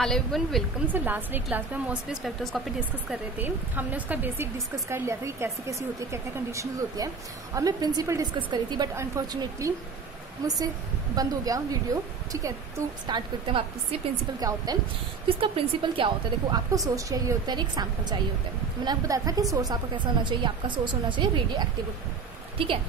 Hello everyone, welcome. So last week class में हम MOSFET spectroscopy discuss कर रहे थे। हमने उसका बेसिक डिस्कस कर लिया था कि कैसे कैसी होती है, क्या क्या कंडीशंस होती है, और मैं प्रिंसिपल डिस्कस करी थी, बट अनफॉर्चुनेटली मुझसे बंद हो गया वीडियो। ठीक है, तो स्टार्ट करते हैं वापस से। प्रिंसिपल क्या होता है, तो इसका प्रिंसिपल क्या होता है। देखो, आपको सोर्स चाहिए होता है, एक सैंपल चाहिए होता है। मैंने आपको बताया था कि सोर्स आपका कैसा होना चाहिए, आपका सोर्स होना चाहिए रेडियो एक्टिव। ठीक है,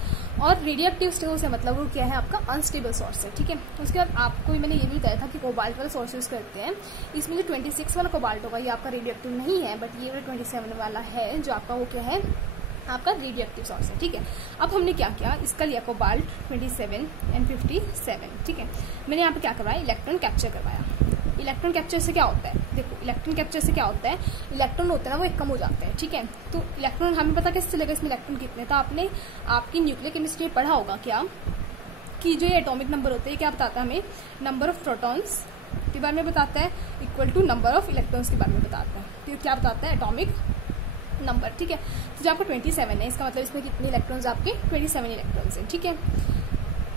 और रेडियो एक्टिव सोर्स है मतलब वो क्या है, आपका अनस्टेबल सोर्स है। ठीक है, उसके बाद आपको मैंने ये भी बताया था कि कोबाल्ट वाला सोर्स यूज करते हैं। इसमें जो 26 वाला कोबाल्ट होगा ये आपका रेडियो एक्टिव नहीं है, बट ये वाला 27 वाला है जो आपका वो क्या है, आपका रेडियो एक्टिव सोर्स है। ठीक है, अब हमने क्या किया, इसका लिया कोबाल्ट 27 एंड 57। ठीक है, मैंने यहाँ पे क्या करवाया, इलेक्ट्रॉन कैप्चर करवाया। इलेक्ट्रॉन कैप्चर से क्या होता है, देखो इलेक्ट्रॉन कैप्चर से क्या होता है, इलेक्ट्रॉन होते हैं ना वो एक कम हो जाते हैं। ठीक है, तो इलेक्ट्रॉन हमें पता कैसे चलेगा इसमें इलेक्ट्रॉन कितने, तो आपने आपकी न्यूक्लियर केमिस्ट्री में पढ़ा होगा क्या कि जो ये एटॉमिक नंबर होते हैं क्या बताता है हमें, नंबर ऑफ प्रोटॉन्स के बारे में बताता है equal to number of electrons के बारे में बताता है। तो क्या बताता है, एटॉमिक नंबर। ठीक है, तो जो आपको 27 है इसका मतलब इसमें कितने इलेक्ट्रॉन्स, आपके 27 इलेक्ट्रॉन्स हैं। ठीक है,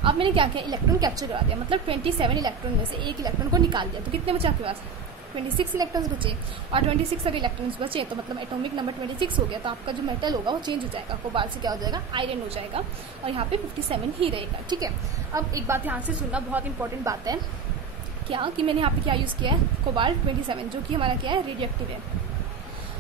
अब मैंने क्या किया, इलेक्ट्रॉन कैप्चर करा दिया, मतलब 27 इलेक्ट्रॉन में से एक इलेक्ट्रॉन को निकाल दिया, तो कितने बचे आपके पास, 26 इलेक्ट्रॉन्स बचे। और 26 अगर इलेक्ट्रॉन्स बचे तो मतलब एटॉमिक नंबर 26 हो गया, तो आपका जो मेटल होगा वो चेंज हो जाएगा, कोबाल्ट से क्या हो जाएगा, आयरन हो जाएगा, और यहाँ पे 57 ही रहेगा। ठीक है, अब एक बात ध्यान से सुनना, बहुत इंपॉर्टेंट बात है क्या कि मैंने यहाँ पे क्या यूज किया है, कोबाल्ट 27 जो कि हमारा क्या है, रेडियो एक्टिव है।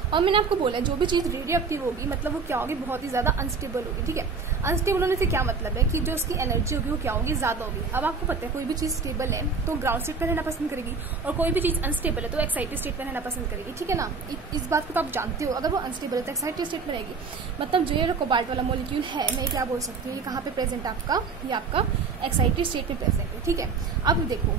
और मैंने आपको बोला जो भी चीज रेडियो एक्टिव होगी मतलब वो क्या होगी, बहुत ही ज्यादा अनस्टेबल होगी। ठीक है, अनस्टेबल होने से क्या मतलब है कि जो उसकी एनर्जी होगी वो क्या होगी, ज्यादा होगी। अब आपको पता है कोई भी चीज स्टेबल है तो ग्राउंड स्टेट पर रहना पसंद करेगी, और कोई भी चीज अनस्टेबल है तो एक्साइटेड स्टेट पर रहना पसंद करेगी। ठीक है ना, इस बात को तो आप जानते हो, अगर वो अनस्टेबल है तो एक्साइटेड स्टेट में रहेगी। मतलब जो ये कोबाल्ट वाला मॉलिक्यूल है, मैं क्या बोल सकती हूँ, ये कहाँ पे प्रेजेंट है आपका, ये आपका एक्साइटेड स्टेट में प्रेजेंट है। ठीक है, अब देखो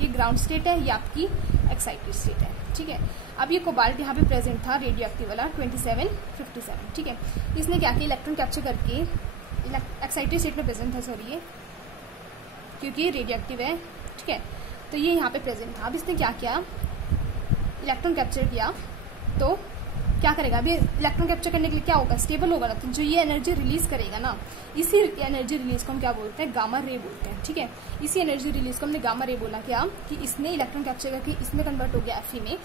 ये ग्राउंड स्टेट है, ये आपकी एक्साइटेड स्टेट है। ठीक है, अब ये कोबाल्ट यहाँ पे प्रेजेंट था रेडियो एक्टिव वाला 27, 57। ठीक है, इसने क्या किया, इलेक्ट्रॉन कैप्चर करके एक्साइटेड स्टेट में प्रेजेंट था, सॉरी ये क्योंकि ये रेडियो एक्टिव है। ठीक है, तो ये यहाँ पे प्रेजेंट था। अब इसने क्या किया, इलेक्ट्रॉन कैप्चर किया, तो क्या करेगा, अभी इलेक्ट्रॉन कैप्चर करने के लिए क्या होगा, स्टेबल होगा ना, तो जो ये एनर्जी रिलीज करेगा ना, इसी एनर्जी रिलीज को हम क्या बोलते हैं, गामा रे बोलते हैं। ठीक है, इसी एनर्जी रिलीज को हमने गामा रे बोला क्या कि इसने इलेक्ट्रॉन कैप्चर करके इसमें कन्वर्ट हो गया Fe में।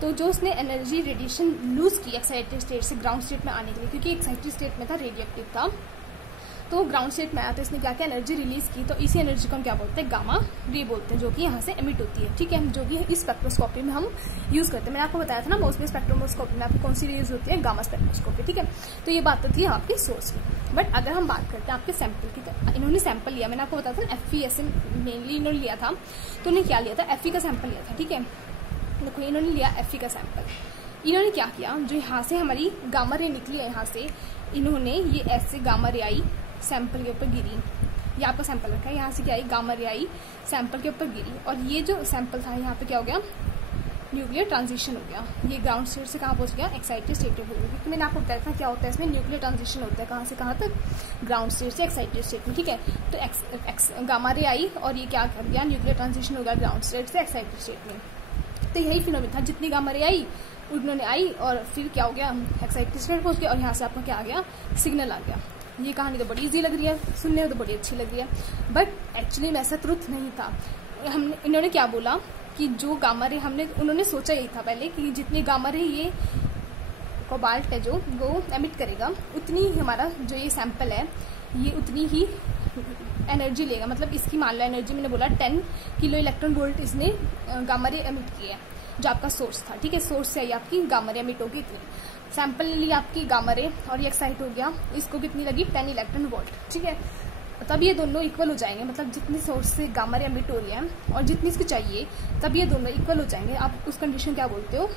तो जो उसने एनर्जी रेडिएशन लूज की एक्साइटेड स्टेट से ग्राउंड स्टेट में आने के लिए, क्योंकि एक्साइटेड स्टेट में था, रेडियो एक्टिव था, तो ग्राउंड स्टेट में आया तो इसने क्या किया, एनर्जी रिलीज की, तो इसी एनर्जी को हम क्या बोलते हैं, गामा रे बोलते हैं, जो कि यहाँ से एमिट होती है। ठीक है, जो कि इस स्पेक्ट्रोस्कोपी में हम यूज करते हैं। मैंने आपको बताया था ना मॉस्फेट स्पेक्ट्रोस्कोपी में आपको कौन सी यूज होती है, गामा स्पेक्ट्रोस्कोपी। ठीक है, तो ये बात होती है आपकी सोर्स की। बट अगर हम बात करते हैं आपके सैंपल की, तो इन्होंने सैंपल लिया, मैंने आपको बताया था FeS मेनली इन्होंने लिया था, तो उन्होंने क्या लिया था, Fe का सैंपल लिया था। ठीक है, देखो इन्होंने लिया Fe का सैंपल। इन्होंने क्या किया, जो यहाँ से हमारी गामा रे निकली है, यहाँ से इन्होंने ये ऐसे गामा रे आई सैंपल के ऊपर गिरी, ये आपका सैंपल रखा है, यहाँ से क्या आई, गामा रे आई सैंपल के ऊपर गिरी, और ये जो सैंपल था यहाँ पे क्या हो गया, न्यूक्लियर ट्रांजिशन हो गया, ये ग्राउंड स्टेट से कहाँ पहुंच गया, एक्साइटेड स्टेट में पहुंच गया। क्योंकि मैंने आपको बताया था क्या होता है इसमें, न्यूक्लियर ट्रांजिशन होता है, कहाँ से कहाँ तक, ग्राउंड स्टेट से एक्साइटेड स्टेट में। ठीक है, तो गामा रे आई और ये क्या कर गया, न्यूक्लियर ट्रांजिशन हो गया ग्राउंड स्टेट से एक्साइटेड स्टेट में। तो यही फिनोमेना था, जितनी गामा रे आई उन्होंने आई और फिर क्या हो गया, एक्साइटेड स्टेट पहुंच गया, और यहाँ से आपका क्या आ गया, सिग्नल आ गया। ये कहानी तो बड़ी इजी लग रही है सुनने में, तो बड़ी अच्छी लग रही है, बट एक्चुअली में ऐसा ट्रुथ नहीं था। हमने इन्होंने क्या बोला कि जो गामा रे उन्होंने सोचा यही था पहले कि जितनी गामा रे ये कोबाल्ट है जो वो एमिट करेगा, उतनी ही हमारा जो ये सैंपल है ये उतनी ही एनर्जी लेगा। मतलब इसकी मान लो एनर्जी मैंने बोला 10 किलो इलेक्ट्रॉन वोल्ट इसने गामा रे एमिट किया है, जो आपका सोर्स था। ठीक है, सोर्स से आई आपकी गामा रे एमिट होगी इतनी, सैंपल ली आपकी गामा रे और ये एक्साइट हो गया, इसको कितनी लगी, 10 इलेक्ट्रॉन वोल्ट। ठीक है, तब ये दोनों इक्वल हो जाएंगे, मतलब जितनी सोर्स से गामा रे एमिट हो रही है और जितनी इसको चाहिए, तब ये दोनों इक्वल हो जाएंगे। आप उस कंडीशन क्या बोलते हो,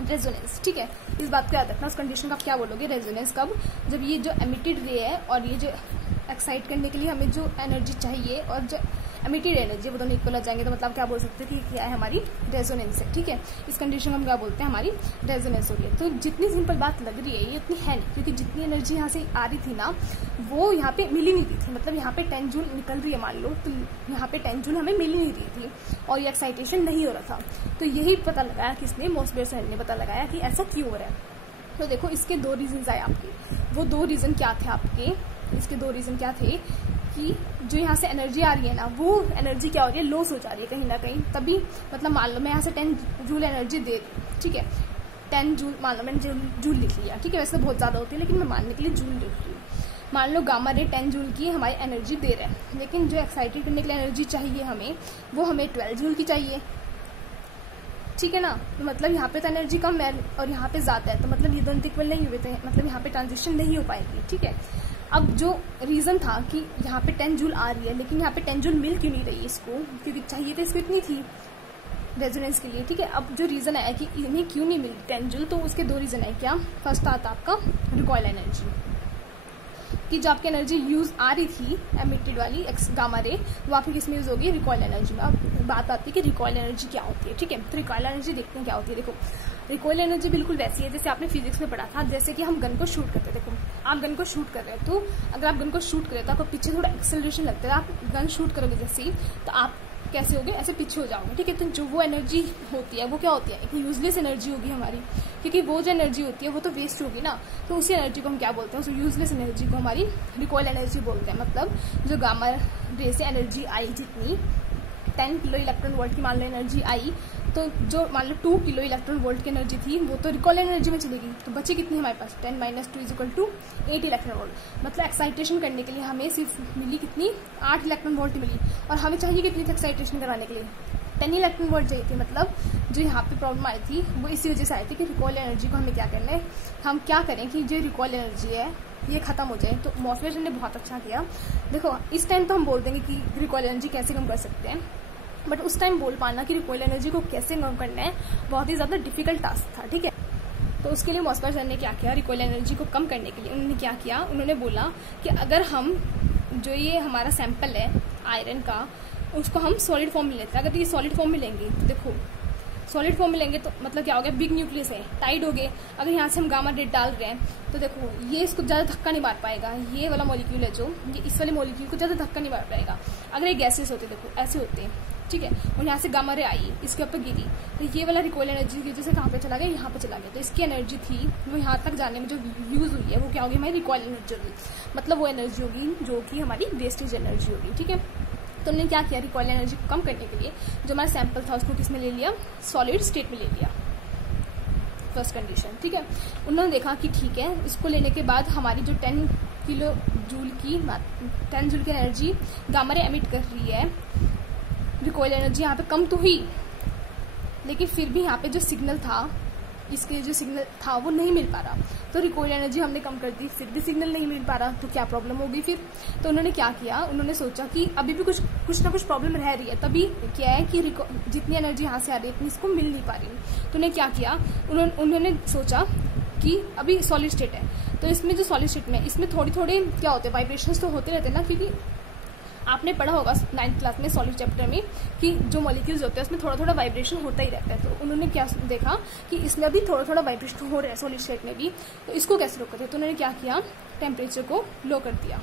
रेजोनेंस। ठीक है, इस बात को याद रखना, उस कंडीशन का आप क्या बोलोगे, रेजोनेंस। कब, जब ये जो एमिटेड रे है और ये जो एक्साइट करने के लिए हमें जो एनर्जी चाहिए और जो एमिटेड एनर्जी वो दोनों इक्वल हो जाएंगे, तो मतलब क्या बोल सकते हैं कि क्या है, हमारी रेजोनेंस है। ठीक है, इस कंडीशन को हम क्या बोलते हैं, हमारी रेजोनेंस हो रही है। तो जितनी सिंपल बात लग रही है ये उतनी है नहीं, क्योंकि जितनी एनर्जी यहाँ से आ रही थी ना वो यहाँ पे मिल ही नहीं रही थी। मतलब यहाँ पे 10 जूल निकल रही है मान लो, तो यहाँ पे 10 जूल हमें मिल ही नहीं रही थी और ये एक्साइटेशन नहीं हो रहा था। तो यही पता लगाया किसने, मॉस्फेट सर ने पता लगाया कि ऐसा क्यों हो रहा है। तो देखो इसके 2 रीजन आए आपके, वो 2 रीजन क्या थे आपके, इसके 2 रीजन क्या थे कि जो यहाँ से एनर्जी आ रही है ना, वो एनर्जी क्या हो रही है, लॉस हो जा रही है कहीं ना कहीं। तभी मतलब मान लो मैं यहाँ से 10 जूल एनर्जी दे दी, ठीक है, 10 जूल मान लो मैंने जूल लिख लिया, ठीक है, वैसे बहुत ज़्यादा होती है लेकिन मैं मानने के लिए जूल लिख रही हूँ। मान लो गामा रे 10 जूल की हमारी एनर्जी दे रहा है, लेकिन जो एक्साइटेड करने के लिए एनर्जी चाहिए हमें, वो हमें 12 जूल की चाहिए, ठीक है ना। तो मतलब यहाँ पे तो एनर्जी कम है और यहाँ पे ज़्यादा है, तो मतलब ये दोनों इक्वल नहीं हुए, तो मतलब यहाँ पे ट्रांजिशन नहीं हो पाएगी, ठीक है। अब जो रीज़न था कि यहाँ पे 10 जूल आ रही है, लेकिन यहाँ पे 10 जूल मिल क्यों नहीं रही है इसको, क्योंकि चाहिए तो इसको इतनी थी रेजोनेंस के लिए, ठीक है। अब जो रीज़न आया कि इन्हें क्यों नहीं मिली 10 जूल, तो उसके 2 रीज़न है। क्या, फर्स्ट आता आपका रिकॉइल एनर्जी, कि जो आपकी एनर्जी यूज आ रही थी एमिटेड वाली गामा रे, वो आपकी किस में यूज होगी, रिकॉइल एनर्जी में। अब बात आती है कि रिकॉइल एनर्जी क्या होती है, ठीक है। तो रिकॉइल एनर्जी देखते हैं क्या होती है। देखो, रिकॉइल एनर्जी बिल्कुल वैसी है जैसे आपने फिजिक्स में पढ़ा था, जैसे कि हम गन को शूट करते हैं। देखो, आप गन को शूट कर रहे हैं, तो अगर आप गन को शूट करें तो आपको पीछे थोड़ा एक्सेलरेशन लगता है। आप गन शूट करोगे जैसे ही, तो आप कैसे होगे, ऐसे पीछे हो जाओगे, ठीक है। तो जो वो एनर्जी होती है वो क्या होती है, एक यूजलेस एनर्जी होगी हमारी, क्योंकि वो जो एनर्जी होती है वो तो वेस्ट होगी ना। तो उसी एनर्जी को हम क्या बोलते हैं, उस यूजलेस एनर्जी को हमारी रिकॉइल एनर्जी बोलते हैं। मतलब जो गामा रे से एनर्जी आई, जितनी 10 किलो इलेक्ट्रॉन वोल्ट की मान लो एनर्जी आई, तो जो मान लो 2 किलो इलेक्ट्रॉन वोल्ट की एनर्जी थी वो तो रिकॉइल एनर्जी में चलेगी। तो बचे कितनी हमारे पास, 10 - 2 = 8 इलेक्ट्रॉन वोल्ट। मतलब एक्साइटेशन करने के लिए हमें सिर्फ मिली कितनी, 8 इलेक्ट्रॉन वोल्ट मिली, और हमें चाहिए कितनी थी एक्साइटेशन कराने के लिए, 10 इलेक्ट्रॉन वोल्ट चाहिए थी। मतलब जो यहाँ पे प्रॉब्लम आई थी वो इसी वजह से आई थी कि रिकॉइल एनर्जी को हमें क्या करना है, हम क्या करें कि जो रिकॉइल एनर्जी है ये खत्म हो जाए। तो मॉर्फियर ने बहुत अच्छा किया। देखो, इस टाइम तो हम बोल देंगे कि रिकॉइल एनर्जी कैसे कम कर सकते हैं, बट उस टाइम बोल पाना कि रिकॉइल एनर्जी को कैसे कम करना है बहुत ही ज़्यादा डिफिकल्ट टास्क था, ठीक है। तो उसके लिए मॉस्फेयर सर ने क्या किया, रिकॉइल एनर्जी को कम करने के लिए उन्होंने क्या किया, उन्होंने बोला कि अगर हम जो ये हमारा सैंपल है आयरन का, उसको हम सॉलिड फॉर्म में लेते हैं। अगर ये सॉलिड फॉर्म में लेंगे तो देखो, सॉलिड फॉर्म में लेंगे तो मतलब क्या हो गया, बिग न्यूक्लियस है, टाइड हो गए। अगर यहाँ से हम गामा रे डाल रहे हैं तो देखो ये इसको ज़्यादा धक्का नहीं मार पाएगा, ये वाला मॉलिक्यूल है जो, ये इस वाले मॉलिक्यूल को ज़्यादा धक्का नहीं मार पाएगा। अगर ये गैसेस होते, देखो ऐसे होते हैं, ठीक है, और यहाँ से गामा रे आई, इसके ऊपर गिरी, तो ये वाला रिकॉइल एनर्जी की वजह से कहाँ पे चला गया, यहाँ पे चला गया। तो इसकी एनर्जी थी वो यहाँ तक जाने में जो यूज हुई है वो क्या होगी, हमारी रिकॉइल एनर्जी होगी। मतलब वो एनर्जी होगी जो कि हमारी वेस्टेज एनर्जी होगी, ठीक है। तो उन्होंने क्या किया, रिकॉइल एनर्जी को कम करने के लिए जो हमारा सैंपल था उसको किस में ले लिया, सॉलिड स्टेट में ले लिया, फर्स्ट कंडीशन, ठीक है। उन्होंने देखा कि ठीक है, इसको लेने के बाद हमारी जो 10 जूल की एनर्जी गामा रे एमिट कर रही है, रिकॉइल एनर्जी यहाँ पे कम तो हुई, लेकिन फिर भी यहाँ पे जो सिग्नल था, इसके जो सिग्नल था वो नहीं मिल पा रहा। तो रिकॉइल एनर्जी हमने कम कर दी, फिर भी सिग्नल नहीं मिल पा रहा, तो क्या प्रॉब्लम होगी फिर। तो उन्होंने क्या किया, उन्होंने सोचा कि अभी भी कुछ ना कुछ प्रॉब्लम रह रही है। तभी क्या है कि जितनी एनर्जी यहाँ से आ रही है इतनी इसको मिल नहीं पा रही। तो उन्हें क्या किया, उन्होंने सोचा कि अभी सॉलिड स्टेट है, तो इसमें जो सॉलिड स्टेट में इसमें थोड़ी क्या होते हैं, वाइब्रेशंस तो होते रहते हैं ना, क्योंकि आपने पढ़ा होगा 9th क्लास में सॉलिड चैप्टर में कि जो मॉलिक्यूल्स होते हैं उसमें थोड़ा वाइब्रेशन होता ही रहता है। तो उन्होंने क्या देखा कि इसमें भी थोड़ा वाइब्रेशन हो रहा है सॉलिड स्टेट में भी, तो इसको कैसे रोकते हैं। तो उन्होंने क्या किया, टेम्परेचर को लो कर दिया।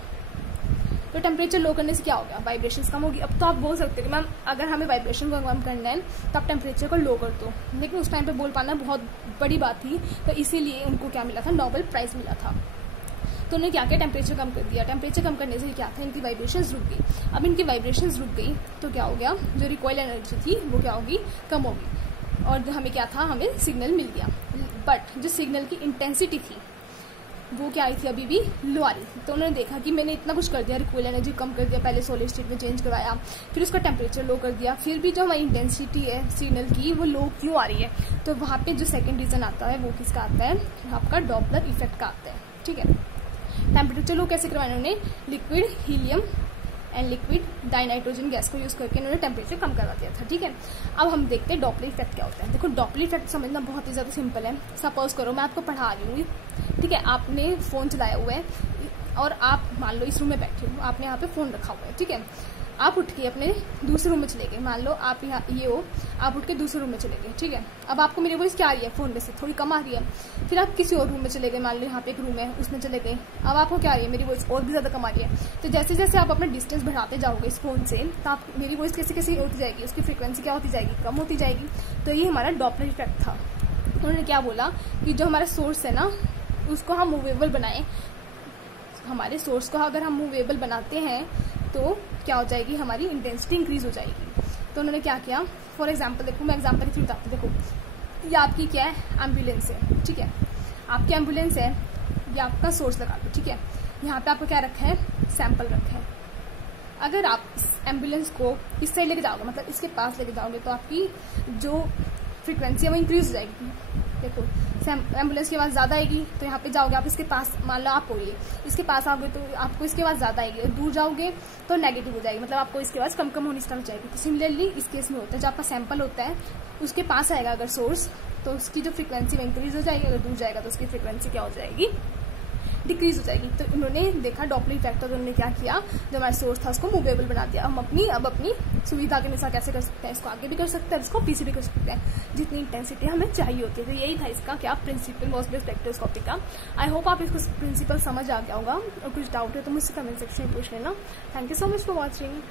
तो टेम्परेचर लो करने से क्या हो गया, वाइब्रेशंस कम होगी। अब तो आप बोल सकते हैं कि मैम अगर हमें वाइब्रेशन को कम करना है तो आप टेम्परेचर को लो कर दो, लेकिन उस टाइम पे बोल पाना बहुत बड़ी बात थी। तो इसीलिए उनको क्या मिला था, नोबेल प्राइज मिला था। तो उन्होंने क्या किया, टेम्परेचर कम कर दिया। टेम्परेचर कम करने से क्या था, इनकी वाइब्रेशंस रुक गई। अब इनकी वाइब्रेशंस रुक गई तो क्या हो गया, जो रिकॉइल एनर्जी थी वो क्या होगी, कम होगी, और हमें क्या था, हमें सिग्नल मिल गया। बट जो सिग्नल की इंटेंसिटी थी वो क्या आई थी, अभी भी लो आ रही थी। तो उन्होंने देखा कि मैंने इतना कुछ कर दिया, रिकॉइल एनर्जी कम कर दिया, पहले सॉलिड स्टेट में चेंज करवाया, फिर उसका टेम्परेचर लो कर दिया, फिर भी जो हमारी इंटेंसिटी है सिग्नल की वो लो क्यों आ रही है। तो वहाँ पे जो सेकंड रीजन आता है वो किसका आता है, आपका डॉपलर इफेक्ट का आता है, ठीक है। टेम्परेचर लो कैसे करवाया, उन्होंने liquid helium and liquid dinitrogen gas को यूज करके उन्होंने टेम्परेचर कम करवा दिया था, ठीक है। अब हम देखते हैं डॉपलर इफेक्ट क्या होता है। देखो, डॉपलर इफेक्ट समझना बहुत ही ज्यादा सिंपल है। सपोज करो मैं आपको पढ़ा रही हूँ, ठीक है, आपने फोन चलाया हुआ है और आप मान लो इस रूम में बैठे हो, आपने यहाँ पे फोन रखा हुआ है, ठीक है। आप उठ के अपने दूसरे रूम में चले गए, मान लो आप यहाँ ये हो, आप उठ के दूसरे रूम में चले गए, ठीक है। अब आपको मेरी वॉइस क्या आ रही है, फोन में से थोड़ी कम आ रही है। फिर आप किसी और रूम में चले गए, मान लो यहाँ पे एक रूम है उसमें चले गए, अब आपको क्या आ रही है, मेरी वॉइस और भी ज्यादा कम आ रही है। तो जैसे जैसे आप अपना डिस्टेंस बढ़ाते जाओगे इस फोन से, तो आप मेरी वॉइस कैसे कैसे होती जाएगी, उसकी फ्रिक्वेंसी क्या होती जाएगी, कम होती जाएगी। तो ये हमारा डॉपलर इफेक्ट था। उन्होंने क्या बोला कि जो हमारा सोर्स है ना उसको हम मूवेबल बनाए, हमारे सोर्स को अगर हम मूवेबल बनाते हैं तो क्या हो जाएगी, हमारी इंटेंसिटी इंक्रीज हो जाएगी। तो उन्होंने क्या किया, फॉर एग्जाम्पल देखो, मैं एग्जाम्पल के थ्रू बताती हूँ। देखो ये आपकी क्या है, एम्बुलेंस है, ठीक है, आपकी एम्बुलेंस है, ये आपका सोर्स लगा दो, ठीक है। यहाँ पे आपको क्या रखा है, सैंपल रखा है। अगर आप इस एम्बुलेंस को इस साइड लेके जाओगे, मतलब इसके पास लेके जाओगे, तो आपकी जो फ्रीक्वेंसी है वो इंक्रीज हो जाएगी। देखो एम्बुलेंस की आवाज़ ज़्यादा आएगी, तो यहाँ पे जाओगे आप इसके पास, मान लो आप हो रही है, इसके पास आओगे तो आपको इसकी आवाज़ ज़्यादा आएगी, और दूर जाओगे तो नेगेटिव हो जाएगी, मतलब आपको इसकी आवाज़ कम कम होनी स्टार्ट हो जाएगी। तो सिमिलरली इस केस में होता है, जो आपका सैंपल होता है उसके पास आएगा अगर सोर्स, तो उसकी जो फ्रीक्वेंसी वो इंक्रीज हो जाएगी, अगर दूर जाएगा तो उसकी फ्रीक्वेंसी क्या हो जाएगी, डिक्रीज हो जाएगी। तो उन्होंने देखा डॉपलर इफेक्ट, तो उन्होंने क्या किया, जो हमारा सोर्स था उसको मूवेबल बना दिया। हम अब अपनी सुविधा के अनुसार कैसे कर सकते हैं, इसको आगे भी कर सकते हैं, इसको पीछे भी कर सकते हैं, जितनी इंटेंसिटी हमें चाहिए होती है। तो यही था इसका क्या प्रिंसिपल मोस्टली स्पेक्ट्रोस्कोपी का। आई होप आप इसको प्रिंसिपल समझ आ गया होगा, और कुछ डाउट है तो मुझसे कमेंट सेक्शन में पूछ लेना। Thank you so much for watching.